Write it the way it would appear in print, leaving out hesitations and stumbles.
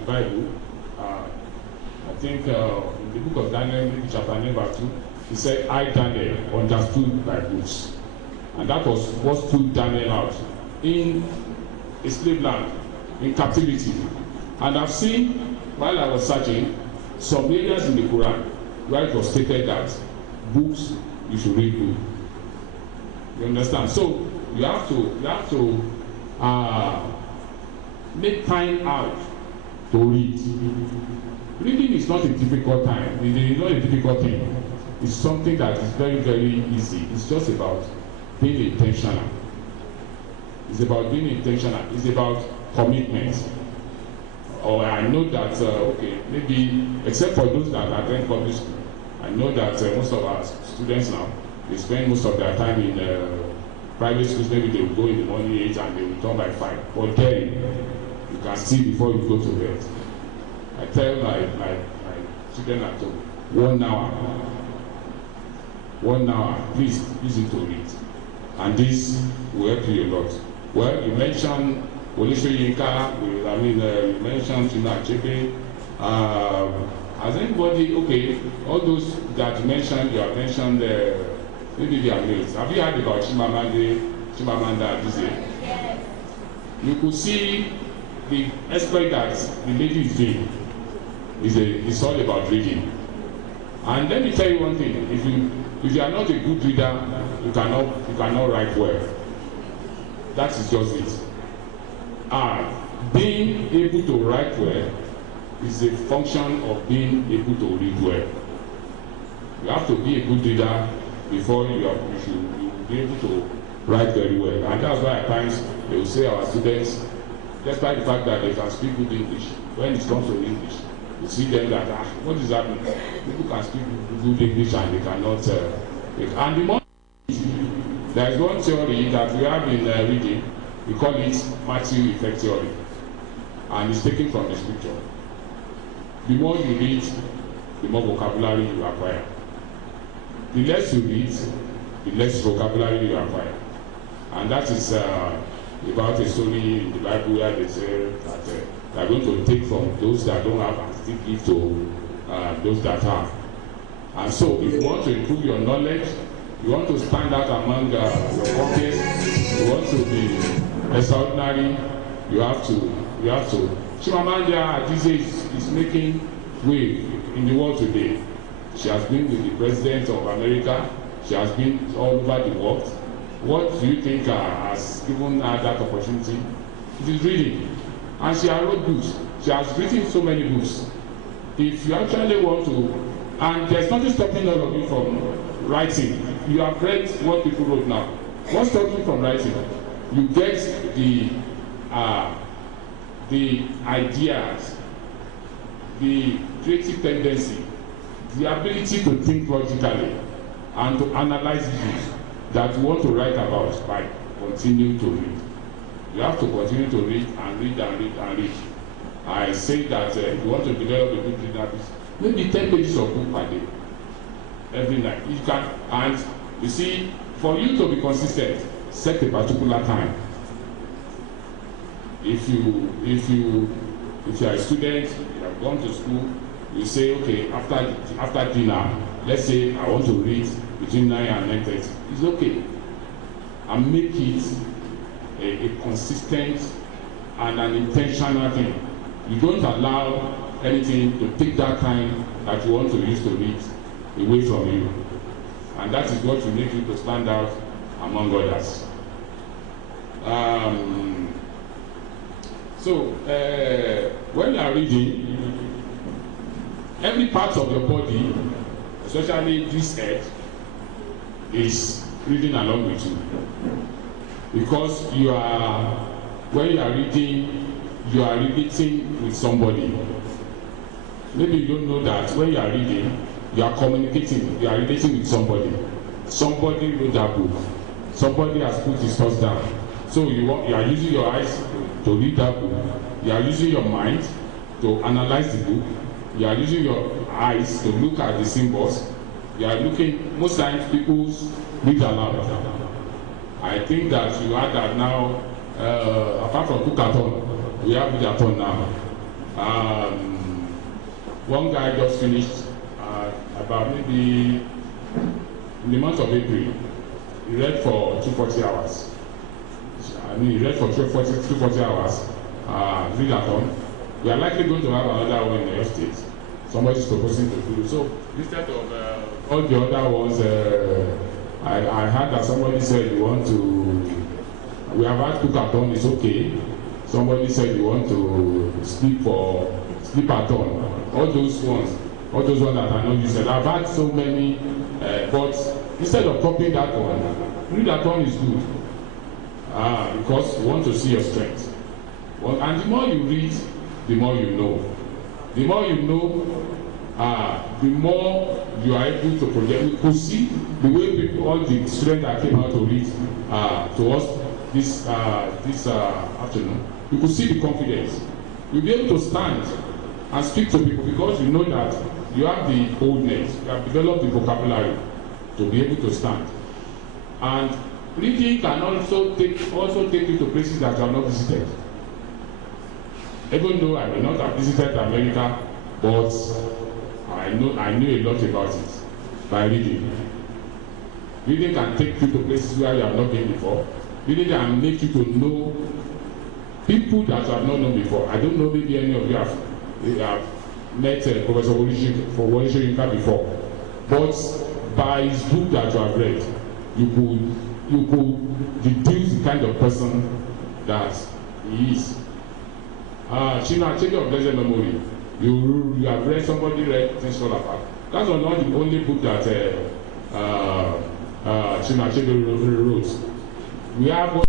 the Bible. I think in the book of Daniel, chapter number 2, he said, I, Daniel, understood by books. And that was what stood Daniel out in a slave land, in captivity. And I've seen, while I was searching, some areas in the Quran where it was stated that books, you should read books. You understand? So you have to make time out to read. Reading is not a difficult time. It is not a difficult thing. It's something that is very, very easy. It's just about being intentional. It's about being intentional. It's about commitment. Or I know that, okay, maybe, except for those that attend public school, I know that most of our students now, they spend most of their time in private schools. Maybe they will go in the morning 8 and they will return by 5. But then, you can see before you go to bed. I tell my children at home, 1 hour. 1 hour, please use it to read. And this will help you a lot. Well, you mentioned Oyslb, you mentioned Chinua Achebe. Has anybody, okay, all those that you mentioned, maybe they are males. Have you heard about Chimamanda Adichie? Yes. You could see the exploit that the lady is doing is all about reading. And let me tell you one thing, if you are not a good reader, you cannot write well. That is just it. Being able to write well is a function of being able to read well. You have to be a good reader before you will be able to write very well. And that's why at times they will say our students, despite the fact that they can speak good English, when it comes to English, you see them that, what is happening? People can speak good English and they cannot. And the more there is one theory that we have in reading, we call it Matthew effect theory, and it's taken from the scripture. The more you read, the more vocabulary you acquire. The less you read, the less vocabulary you acquire. And that is about a story in the Bible where they say that they are going to take from those that don't have and still give to those that have. And so if you want to improve your knowledge, you want to stand out among your peers, you want to be extraordinary, you have to. Chimamanda Adichie is making wave in the world today. She has been with the President of America. She has been all over the world. What do you think has given her that opportunity? It is reading. And she has wrote books. She has written so many books. If you actually want to, and there's nothing stopping all of you from writing. You have read what people wrote now. What's stopping you from writing? You get the ideas, the creative tendency, the ability to think logically and to analyze issues that you want to write about by continuing to read. You have to continue to read and read and read and read. I say that if you want to develop a good reader, maybe 10 pages of book per day, every night. You can, and you see, for you to be consistent, set a particular time. If you are a student, you have gone to school, you say, okay, after dinner, let's say I want to read between 9 and 9:30. It's okay. And make it a consistent and an intentional thing. You don't allow anything to take that time that you want to use to read away from you. And that is what will make you to stand out among others. When you are reading, every part of your body, especially this head, is reading along with you. Because when you are reading, you are relating with somebody. Maybe you don't know that when you are reading, you are communicating, you are relating with somebody. Somebody wrote that book. Somebody has put his thoughts down. So you are using your eyes to read that book. You are using your mind to analyze the book. You are using your eyes to look at the symbols. You are looking, most times people read aloud. I think that you have that now, apart from Cookathon, we have Readership now. One guy just finished about maybe in the month of April. He read for 240 hours. I mean, he read for 240 hours. Readathon. We are likely going to have another one in the state. Somebody is proposing to do so. Instead of all the other ones, I heard that somebody said you want to. We have had Cookathon, it's okay. Somebody said you want to sleep-a-thon. All those ones that are not used. I've had so many, but instead of copying that one, Readership is good because you want to see your strength. Well, and the more you read, the more you know. The more you know, the more you are able to project. You could see the way people, all the students that came out to read to us this afternoon. You could see the confidence. You'll be able to stand and speak to people because you know that you have the boldness, you have developed the vocabulary to be able to stand. And reading can also take you to places that you have not visited. Even though I may not have visited America, but I knew a lot about it by reading. Reading can take you to places where you have not been before. Reading can make you to know people that you have not known before. I don't know, maybe any of you have met Professor Oyslb before, but by his book that you have read, you could deduce the kind of person that he is. Children of blessed memory. You have read, somebody read Things Fall Apart. That's not the only book that Children wrote. We have